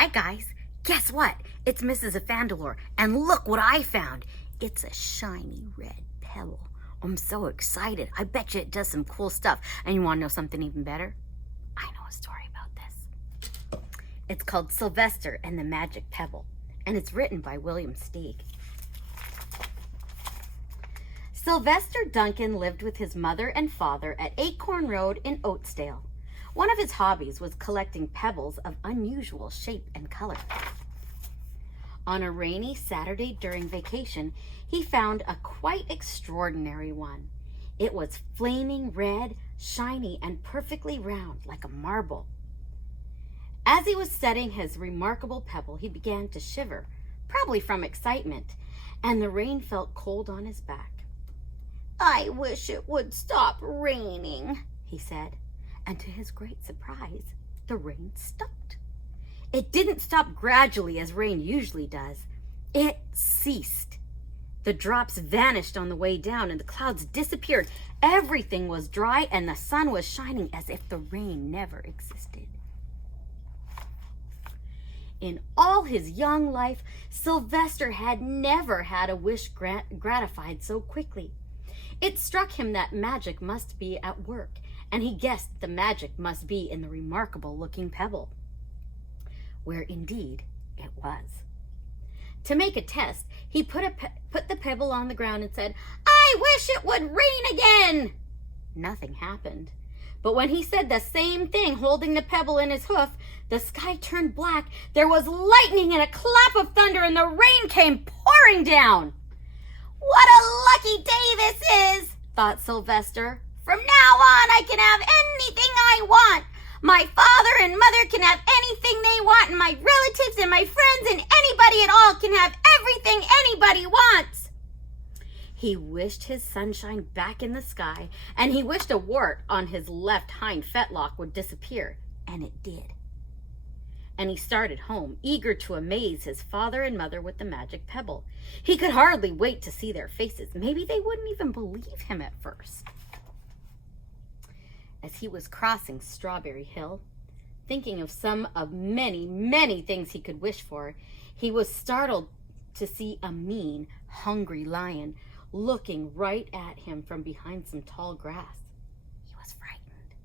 Hi guys, guess what? It's Mrs. Evandelor, and look what I found. It's a shiny red pebble. I'm so excited. I bet you it does some cool stuff. And you want to know something even better? I know a story about this. It's called Sylvester and the Magic Pebble, and it's written by William Steig. Sylvester Duncan lived with his mother and father at Acorn Road in Oatsdale. One of his hobbies was collecting pebbles of unusual shape and color. On a rainy Saturday during vacation, he found a quite extraordinary one. It was flaming red, shiny, and perfectly round like a marble. As he was setting his remarkable pebble, he began to shiver, probably from excitement, and the rain felt cold on his back. "I wish it would stop raining," he said. And to his great surprise, the rain stopped. It didn't stop gradually as rain usually does. It ceased. The drops vanished on the way down and the clouds disappeared. Everything was dry and the sun was shining as if the rain never existed. In all his young life, Sylvester had never had a wish gratified so quickly. It struck him that magic must be at work, and he guessed the magic must be in the remarkable-looking pebble, where indeed it was. To make a test, he put the pebble on the ground and said, "I wish it would rain again." Nothing happened. But when he said the same thing, holding the pebble in his hoof, the sky turned black, there was lightning and a clap of thunder, and the rain came pouring down. "What a lucky day this is," thought Sylvester. "From now on, I can have anything I want. My father and mother can have anything they want, and my relatives and my friends and anybody at all can have everything anybody wants." He wished his sunshine back in the sky, and he wished a wart on his left hind fetlock would disappear, and it did. And he started home, eager to amaze his father and mother with the magic pebble. He could hardly wait to see their faces. Maybe they wouldn't even believe him at first. As he was crossing Strawberry Hill, thinking of some of many, many things he could wish for, he was startled to see a mean, hungry lion looking right at him from behind some tall grass. He was frightened.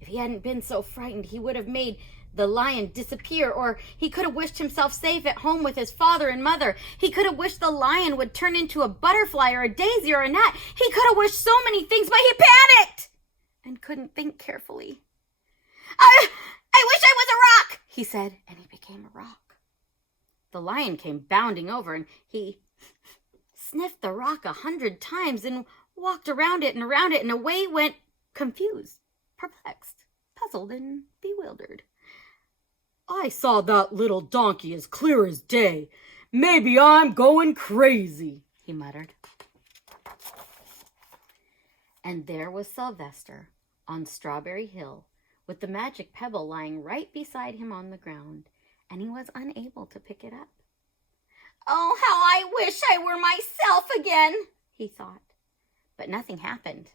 If he hadn't been so frightened, he would have made the lion disappear, or he could have wished himself safe at home with his father and mother. He could have wished the lion would turn into a butterfly or a daisy or a gnat. He could have wished so many things, but he panicked and couldn't think carefully. I wish I was a rock," he said, and he became a rock. The lion came bounding over, and he sniffed the rock 100 times and walked around it, and away went confused, perplexed, puzzled, and bewildered. "I saw that little donkey as clear as day. Maybe I'm going crazy," he muttered. And there was Sylvester on Strawberry Hill, with the magic pebble lying right beside him on the ground, and he was unable to pick it up. "Oh, how I wish I were myself again," he thought. But nothing happened.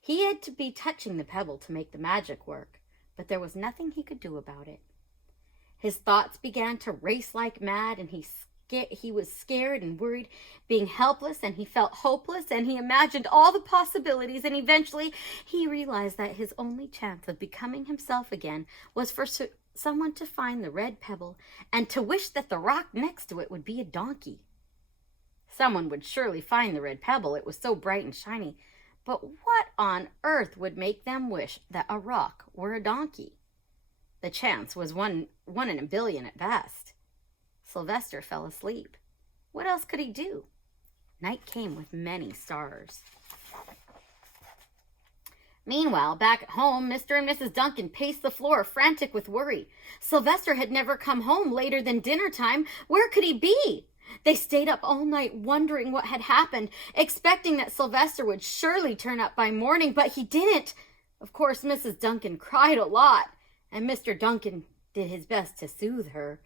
He had to be touching the pebble to make the magic work, but there was nothing he could do about it. His thoughts began to race like mad, and he was scared and worried, being helpless, and he felt hopeless, and he imagined all the possibilities, and eventually he realized that his only chance of becoming himself again was for someone to find the red pebble and to wish that the rock next to it would be a donkey. Someone would surely find the red pebble. It was so bright and shiny. But what on earth would make them wish that a rock were a donkey? The chance was one in a billion at best. Sylvester fell asleep. What else could he do? Night came with many stars. Meanwhile, back at home, Mr. and Mrs. Duncan paced the floor, frantic with worry. Sylvester had never come home later than dinner time. Where could he be? They stayed up all night wondering what had happened, expecting that Sylvester would surely turn up by morning, but he didn't. Of course, Mrs. Duncan cried a lot, and Mr. Duncan did his best to soothe her.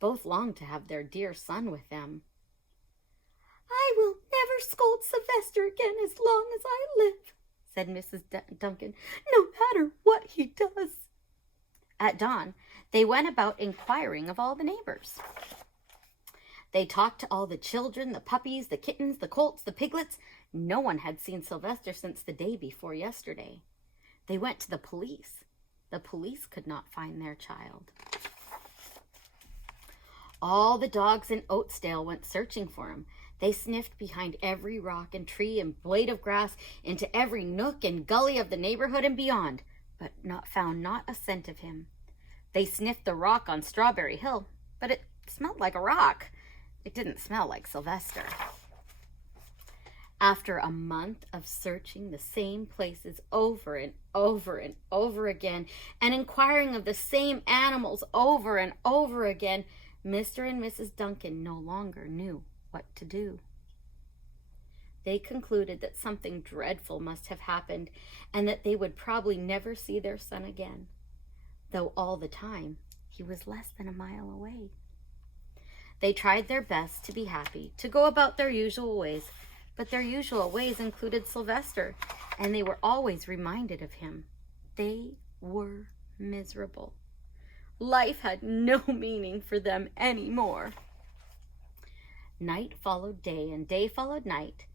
Both longed to have their dear son with them. "I will never scold Sylvester again as long as I live," said Mrs. Duncan, "no matter what he does." At dawn, they went about inquiring of all the neighbors. They talked to all the children, the puppies, the kittens, the colts, the piglets. No one had seen Sylvester since the day before yesterday. They went to the police. The police could not find their child. All the dogs in Oatsdale went searching for him. They sniffed behind every rock and tree and blade of grass, into every nook and gully of the neighborhood and beyond, but found not a scent of him. They sniffed the rock on Strawberry Hill, but it smelled like a rock. It didn't smell like Sylvester. After a month of searching the same places over and over and over again, and inquiring of the same animals over and over again, Mr. and Mrs. Duncan no longer knew what to do. They concluded that something dreadful must have happened, and that they would probably never see their son again, though all the time he was less than a mile away. They tried their best to be happy, to go about their usual ways, but their usual ways included Sylvester, and they were always reminded of him. They were miserable. Life had no meaning for them anymore. Night followed day, and day followed night,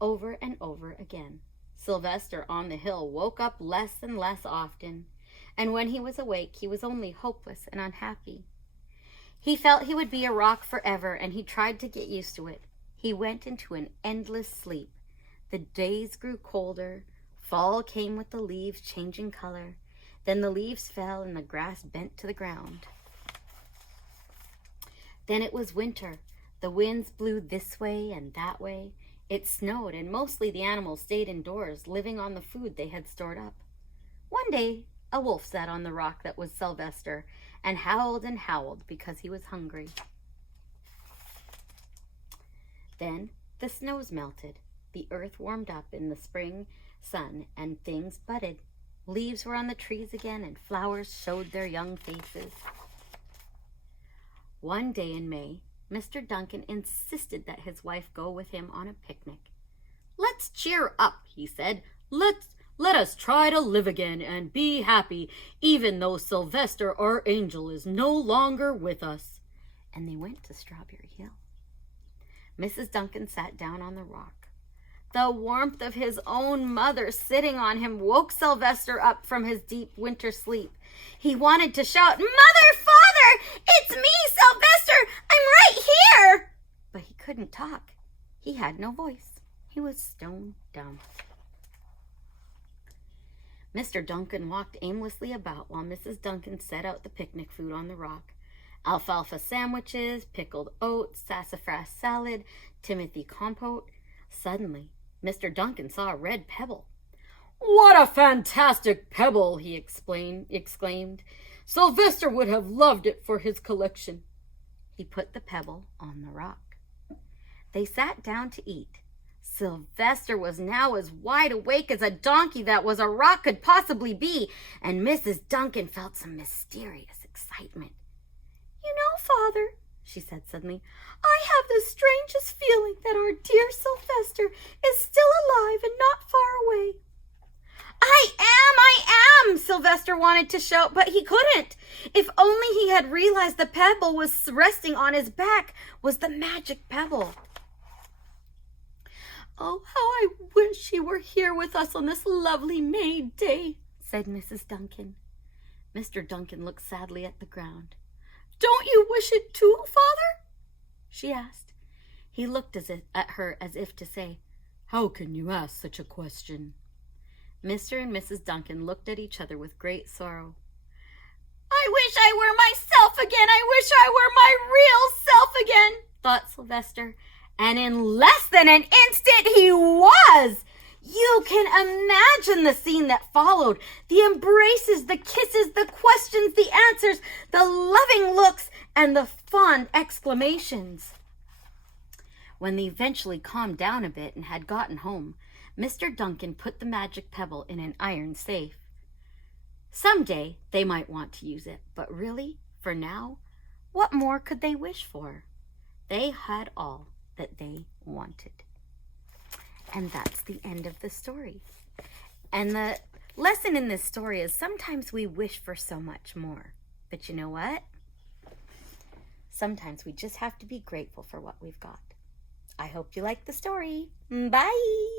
over and over again. Sylvester on the hill woke up less and less often, and when he was awake, he was only hopeless and unhappy. He felt he would be a rock forever, and he tried to get used to it. He went into an endless sleep. The days grew colder. Fall came with the leaves changing color. Then the leaves fell and the grass bent to the ground. Then it was winter. The winds blew this way and that way. It snowed, and mostly the animals stayed indoors, living on the food they had stored up. One day, a wolf sat on the rock that was Sylvester and howled because he was hungry. Then the snows melted. The earth warmed up in the spring sun, and things budded. Leaves were on the trees again, and flowers showed their young faces. One day in May, Mr. Duncan insisted that his wife go with him on a picnic. "Let's cheer up," he said. Let us try to live again and be happy, even though Sylvester, our angel, is no longer with us." And they went to Strawberry Hill. Mrs. Duncan sat down on the rock. The warmth of his own mother sitting on him woke Sylvester up from his deep winter sleep. He wanted to shout, "Mother, Father, it's me, Sylvester! I'm right here!" But he couldn't talk. He had no voice. He was stone dumb. Mr. Duncan walked aimlessly about while Mrs. Duncan set out the picnic food on the rock. Alfalfa sandwiches, pickled oats, sassafras salad, timothy compote. Suddenly, Mr. Duncan saw a red pebble. "What a fantastic pebble!" he exclaimed. "Sylvester would have loved it for his collection." He put the pebble on the rock. They sat down to eat. Sylvester was now as wide awake as a donkey that was a rock could possibly be, and Mrs. Duncan felt some mysterious excitement. "You know, Father," she said suddenly, "I have the strangest feeling that our dear Sylvester is still alive and not far away." I am, Sylvester wanted to shout, but he couldn't. If only he had realized the pebble was resting on his back was the magic pebble. "Oh, how I wish he were here with us on this lovely May day," said Mrs. Duncan. Mr. Duncan looked sadly at the ground. "Don't you wish it too, Father?" she asked. He looked at her as if to say, "How can you ask such a question?" Mr. and Mrs. Duncan looked at each other with great sorrow. "I wish I were myself again! I wish I were my real self again!" thought Sylvester. And in less than an instant he was! You can imagine the scene that followed. The embraces, the kisses, the questions, the answers, the loving looks, and the fond exclamations. When they eventually calmed down a bit and had gotten home, Mr. Duncan put the magic pebble in an iron safe. Someday they might want to use it, but really, for now, what more could they wish for? They had all that they wanted. And that's the end of the story. And the lesson in this story is sometimes we wish for so much more. But you know what? Sometimes we just have to be grateful for what we've got. I hope you liked the story. Bye!